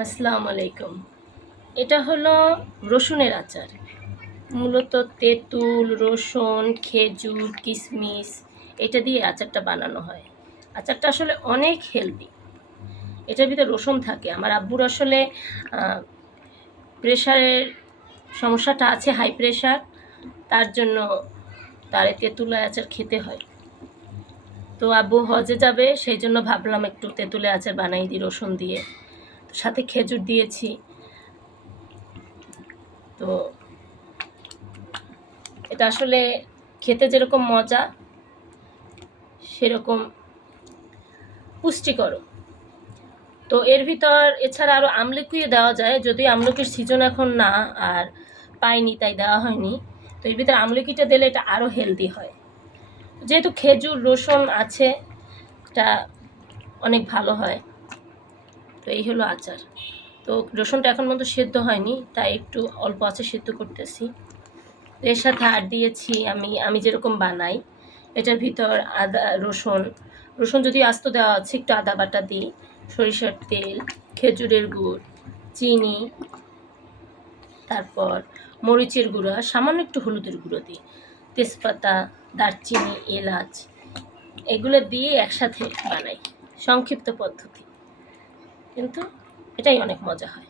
আসসালামু আলাইকুম। এটা হলো রসুনের আচার। মূলত তেঁতুল, রসুন, খেজুর, কিশমিশ এটা দিয়ে আচারটা বানানো হয়। আচারটা আসলে অনেক হেলদি। এটার ভিতরে রসুন থাকে। আমার আব্বুর আসলে প্রেশারের সমস্যাটা আছে, হাই প্রেশার। তার জন্য তার এই তেঁতুলের আচার খেতে হয়। তো আব্বু হজে যাবে, সেই জন্য ভাবলাম একটু তেঁতুলের আচার বানাই দিই রসুন দিয়ে। সাথে খেজুর দিয়েছি। তো এটা আসলে খেতে যেরকম মজা সেরকম পুষ্টিকর। তো এর ভিতর এছাড়া আরও আমলকিও দেওয়া যায়, যদিও আমলকির সিজন এখন না, আর পাইনি তাই দেওয়া হয়নি। তো এর ভিতরে আমলকিটা দিলে এটা আরও হেলদি হয়। যেহেতু খেজুর রসুন আছে, এটা অনেক ভালো হয়। তো এই হলো আচার। তো রসুনটা এখন পর্যন্ত সেদ্ধ হয়নি, তাই একটু অল্প আছে সেদ্ধ করতেছি। এর সাথে আর দিয়েছি আমি যেরকম বানাই, এটার ভিতর আদা রসুন যদি আস্ত দেওয়া আছে, একটু আদা বাটা দিই, সরিষার তেল, খেজুরের গুড়, চিনি, তারপর মরিচের গুঁড়া, সামান্য একটু হলুদের গুঁড়ো দিই, তেজপাতা, দারচিনি, এলাচ এগুলো দিয়ে একসাথে বানাই। সংক্ষিপ্ত পদ্ধতি, কিন্তু এটাই অনেক মজা হয়।